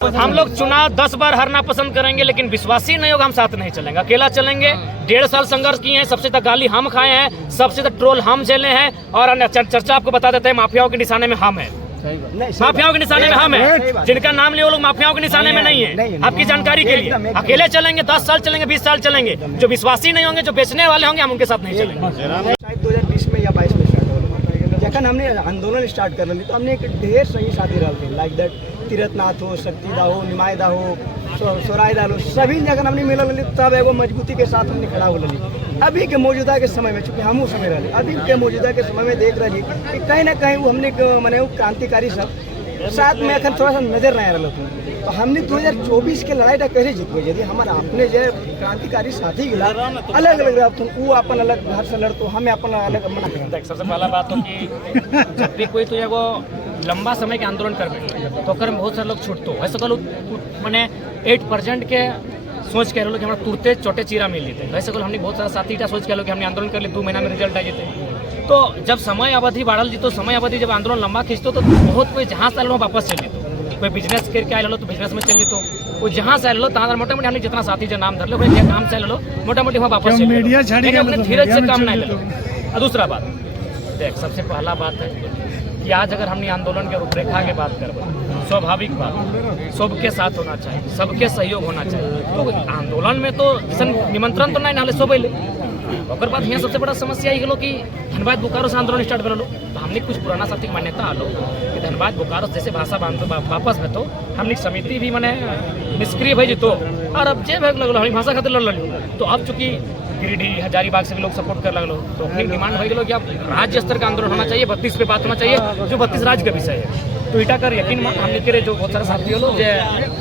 हम लोग चुनाव 10 बार हारना पसंद करेंगे, लेकिन विश्वासी नहीं होगा हम साथ नहीं चलेंगे, अकेला चलेंगे। 1.5 साल संघर्ष किए हैं, सबसे तक गाली हम खाए हैं, सबसे तक ट्रोल हम झेले हैं। और चर्चा आपको बता देते हैं, माफियाओं के निशाने में हम हैं, माफियाओं के निशाने में हम हैं। जिनका नाम लिया वो लोग माफियाओं के निशाने में नहीं है। आपकी जानकारी के लिए अकेले चलेंगे, 10 साल चलेंगे, 20 साल चलेंगे। जो विश्वासी नहीं होंगे, जो बेचने वाले होंगे, हम उनके साथ नहीं चलेंगे। 2020 में या 22 में स्टार्ट हो जखन हमने आंदोलन स्टार्ट कर ली तो हमने एक ढेर सही साथी रहे थे, लाइक दैट तीरथनाथ हो, शक्तिदा हो, निमायदा हो, सोरायदा हो, सभी जगह हमने मिल ली तब एगो मजबूती के साथ हमने खड़ा हो ली। अभी के मौजूदा के समय में, चूँकि हम समय रहे, अभी के मौजूदा के समय में देख रही कि कहीं ना कहीं वो हमने मैंने क्रांतिकारी सब साथ में अखन थोड़ा सा नजर नहीं आ रहा था। तो हमने 2024 के लड़ाई कैसे जीतबे यदि हमारा अपने जो क्रांतिकारी साथी गिला अलग अलग रहा तो वो अपन अलग घर से लड़तो, हमें अपन अलग मना कर। सबसे पहला बात हो कि जब भी कोई तो एगो लंबा समय के आंदोलन करबे तो ओकर में बहुत सारे लोग छूटतो ऐसा कहलो मैंने 8% के सोच के कि हमारा तुरते चोटे चीरा मिल जेते। वैसे कहलो हमने बहुत सारा साथी सोच के कि हमने आंदोलन कर ले 2 महीना में रिजल्ट आ जेते। तो जब समय अवधि बढ़ल जीतो, समय अवधि जब आंदोलन लंबा खींचतो तो बहुत कोई जहाँ से आलो वापस चल जेतो, कोई बिजनेस करके आए लो तो बिजनेस में चल जेतो, वो जहाँ से आए लो तहाँ मोटा मोटी हमने जितना साथी जो नाम धर लो काम से लो मोटा मोटी वहाँ वापस चल धीरज से काम नहीं ले लो। और दूसरा बात देख, सबसे पहला बात है कि आज अगर हमने आंदोलन के रूपरेखा की बात करें, स्वाभाविक बात सबके साथ होना चाहिए, सबके सहयोग होना चाहिए। तो आंदोलन में तो निमंत्रण तो नहीं ना सब अले। और बात यहाँ सबसे बड़ा समस्या ये कि धनबाद बोकारो से आंदोलन स्टार्ट कर लो तो हमने कुछ पुराना साथी की मान्यता आलो कि धनबाद बोकारो जैसे भाषा वापस में तो हमने समिति भी मैंने निष्क्रिय भेजी तो और अब जे भग लगलो हम भाषा खातिर लड़ लो। तो अब चूंकि गिरिडीह हजारीबाग से भी लोग सपोर्ट कर लगलो तो अपनी डिमांड हो गई कि अब राज्य स्तर का आंदोलन होना चाहिए, 32 पे बात होना चाहिए, जो 32 राज्य का विषय है। तो इटा कर यकीन हमने करे जो बहुत सारे साथी लोग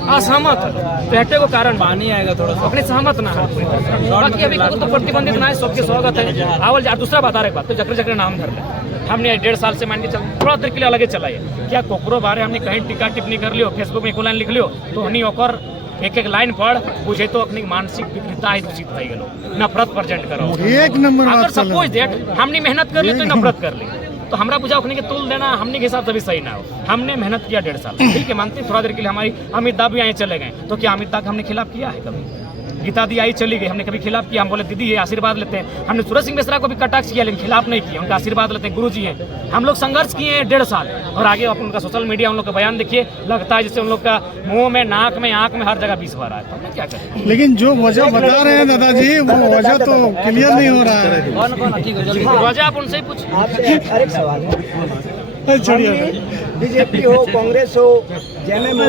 असहमत है तो हटे को कारण पानी आएगा थोड़ा अपने सहमत ना है। बाकी अभी तो प्रतिबंधित ना है, सबके स्वागत है आवल। दूसरा बता रहे बात तो जकरे जकरे नाम धर ले हमने 1.5 साल से मान के चल थोड़ा देर के लिए अलगे चलाइए। क्या कोकरो बारे हमने कहीं टीका टिप्पणी कर लियो, फेसबुक में 1 लाइन लिख लियो तो हनी ओकर एक लाइन पढ़ बुझे तो अपनी मानसिक विकृता ही दूषित हो गलो, नफरत प्रेजेंट करो। एक नंबर अगर सब कुछ देख हमने मेहनत कर ली तो नफरत कर ली तो हमरा बुझा उखने के तुल देना हमने के हिसाब से भी सही ना हो। हमने मेहनत किया 1.5 साल, ठीक है मानते थोड़ा देर के लिए हमारी अमित दा भी आए चले गए तो क्या अमित दा का हमने खिलाफ किया है कभी? गीता दी आई चली गई, हमने कभी खिलाफ किया? हम बोले दीदी ये आशीर्वाद लेते हैं। हमने सूरज सिंह मिश्रा को भी कटाक्ष किया लेकिन खिलाफ नहीं किया, उनका आशीर्वाद लेते हैं, गुरु जी हैं। हम लोग संघर्ष किए हैं 1.5 साल और आगे आप उनका सोशल मीडिया उन लोग का बयान देखिए, लगता है जैसे उन लोग का मुंह में, नाक में, आंख में हर जगह विष भर रहा है। तो हमने क्या करें? लेकिन जो वजह बता रहे हैं दादाजी वो वजह तो क्लियर नहीं हो रहा है। वजह आप उनसे ही पूछिए। आपसे हर एक सवाल है, बीजेपी हो, कांग्रेस हो, जेएमएम हो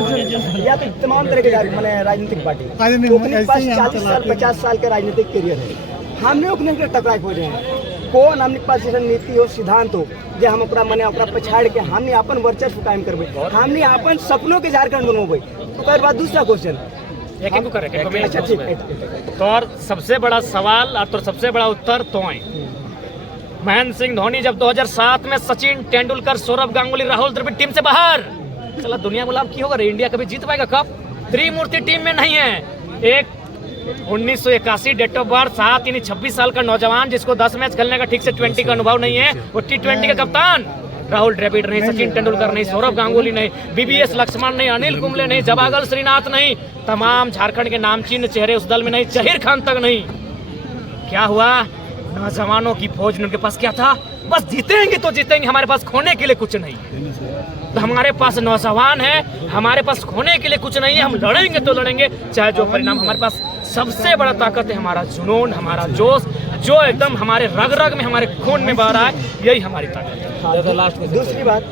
या तो तमाम तरह के मैंने राजनीतिक पार्टी तो अपने पास 40 साल 50 साल का राजनीतिक करियर है। हमने अपने टकराए हो रहे हैं कौन हमने पास जैसे नीति हो, सिद्धांत हो जे हम अपना मने अपना पछाड़ के हमने अपन वर्चस्व कायम करबे, हमने अपन सपनों के झारखंड बनोबे। तो कर बाद दूसरा क्वेश्चन तो और सबसे बड़ा सवाल और तो सबसे बड़ा उत्तर तो महेंद्र सिंह धोनी जब 2007 में सचिन तेंदुलकर, सौरभ गांगुली, राहुल द्रविड़ टीम से बाहर, चला दुनिया गुलाम की होगा, इंडिया कभी जीत पाएगा कप? त्रिमूर्ति टीम में नहीं है। एक 1981 डेट ऑफ बर्थ 7 यानी 26 साल का नौजवान जिसको 10 मैच खेलने का ठीक से 20 का अनुभव नहीं है, वो T20 का कप्तान राहुल द्रविड़ नहीं, सचिन तेंदुलकर नहीं, सौरभ गांगुली नहीं, BBS लक्ष्मण नहीं, अनिल कुंबले नहीं, जवागल श्रीनाथ नहीं, तमाम झारखंड के नामचीन चेहरे उस दल में नहीं, जहीर खान तक नहीं। क्या हुआ? नौजवानों की फौज ने उनके पास क्या था? बस जीतेंगे तो जीतेंगे, हमारे पास खोने के लिए कुछ नहीं है। तो हमारे पास नौजवान है, हमारे पास खोने के लिए कुछ नहीं है, हम लड़ेंगे तो लड़ेंगे चाहे जो परिणाम। हमारे पास सबसे बड़ा ताकत है हमारा जुनून, हमारा जोश, जो एकदम हमारे रग रग में, हमारे खून में बह रहा है, यही हमारी ताकत है। लास्ट दूसरी बात,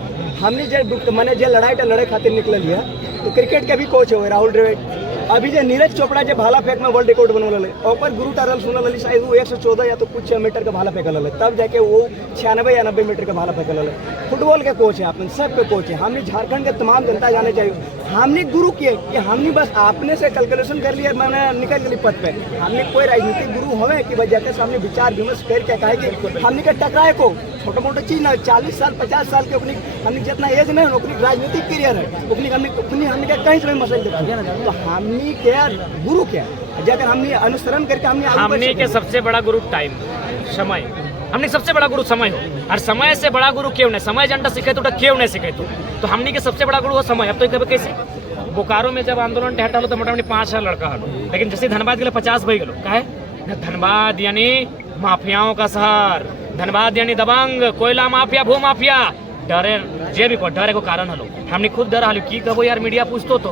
हमने जो मैंने जो लड़ाई खातिर निकल लिया तो क्रिकेट के भी कोच हो राहुल द्रविड़। अभी जो नीरज चोपड़ा जो भाला फेंक में वर्ल्ड रिकॉर्ड बनवल ऊपर गुरु टारल सुनल शायद वो 114 या तो कुछ मीटर का भाला फेंकल तब जाके वो 96 या 90 मीटर का भाला फेंकल। फुटबॉल के कोच है, अपने सब के कोच है। हमने झारखंड के तमाम जनता जाने चाहिए हमने गुरु किए कि हमने बस आपने से कैलकुलेशन कर लिया, मैंने निकल गई पद पे। हमने कोई राजनीतिक गुरु हमें कि भाई जाके सामने विचार विमर्श करके कहे कि हमने के टकराए को छोटा मोटा चीज ना 40 साल 50 साल के अपनी हमने जितना एज नहीं अपनी राजनीतिक करियर है अपनी हमने कहीं से मसल देता। तो हमने क्या गुरु क्या जाकर हमने अनुसरण करके हमने के सबसे बड़ा गुरु टाइम, समय। हमने सबसे बड़ा गुरु समय हो और समय से बड़ा गुरु क्यों नहीं? समय एजेंडा सीखे तो क्यों नहीं सीखे तो हमने के सबसे बड़ा गुरु हो समय। अब तो कैसे बोकारो में जब आंदोलन हटा लो तो मोटामोटी 5,000 लड़का हलो, लेकिन जैसे धनबाद के 50 भई गलो काहे धनबाद यानी माफियाओं का शहर, धनबाद यानी दबंग, कोयला माफिया, भू माफिया, डरे जे भी को डरे को कारण हलो, हमने खुद डर हलो की कहो यार मीडिया पूछतो तो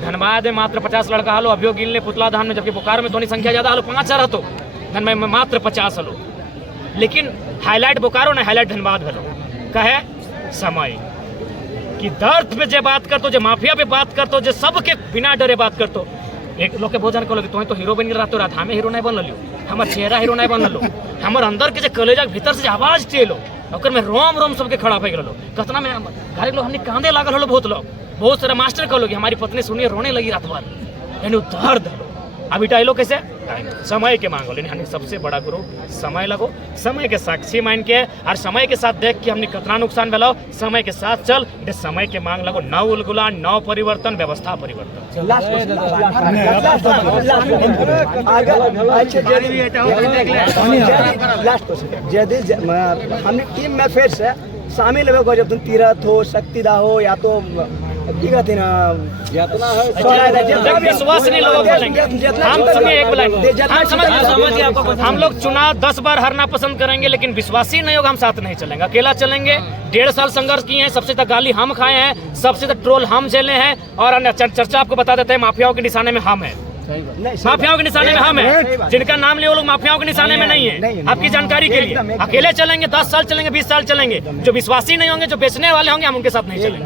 धनबाद में मात्र 50 लड़का हलो, अभियोग गिन ले पुतला धान में, जबकि बोकारो में दोनों संख्या ज्यादा हलो 5,000 हतो, धनबाद में मात्र 50 हलो, लेकिन हाईलाइट बोकारो ने हाईलाइट धनबाद हलो कहे समय कि दर्द पे जे बात करतो, जे माफिया पे बात करतो, जे सबके बिना डरे बात करतो, एक लोग के भोजन को लगे तो हीरो बन रहा तो रात हमें हीरो नहीं बनल, हमार चेहरा हीरो नहीं बनल, हमार अंदर के जे कलेजा के भीतर से आवाज टेलो ओकर में रोम रोम सबके खड़ा भई गेलो, कतना में घरे लोग हमने कांदे लागल हलो, बहुत सारा मास्टर कहलो कि हमारी पत्नी सुनिए रोने लगी रात भर, यानी दर्द हलो। अब डायलॉग कैसे समय के मांगो, लेकिन सबसे बड़ा गुरु समय लगो, समय के साक्षी मान के और समय के साथ देख के हमने कितना नुकसान भेलो, समय के साथ चल, समय के मांग लगो, नौ उलगुला, नौ परिवर्तन, व्यवस्था परिवर्तन। यदि हमने टीम में फिर से शामिल हो, जब तुम तीरथ हो, शक्तिदा हो, या तो विश्वास नहीं लोग बोलेंगे, हम सुनिए एक बोलेंगे, हम लोग चुनाव 10 बार हारना पसंद करेंगे, लेकिन विश्वासी नहीं होगा हम साथ नहीं चलेंगे, अकेला चलेंगे। 1.5 साल संघर्ष किए हैं, सबसे ज्यादा गाली हम खाए हैं, सबसे ज्यादा ट्रोल हम झेले हैं, और चर्चा आपको बता देते हैं माफियाओं के निशाने में हम हैं, माफियाओं के निशाने में हम हैं, जिनका नाम ले वो लोग माफियाओं के निशाने में नहीं है। आपकी जानकारी के लिए अकेले चलेंगे, 10 साल चलेंगे, 20 साल चलेंगे, जो विश्वासी नहीं होंगे, जो बेचने वाले होंगे, हम उनके साथ नहीं चलेंगे।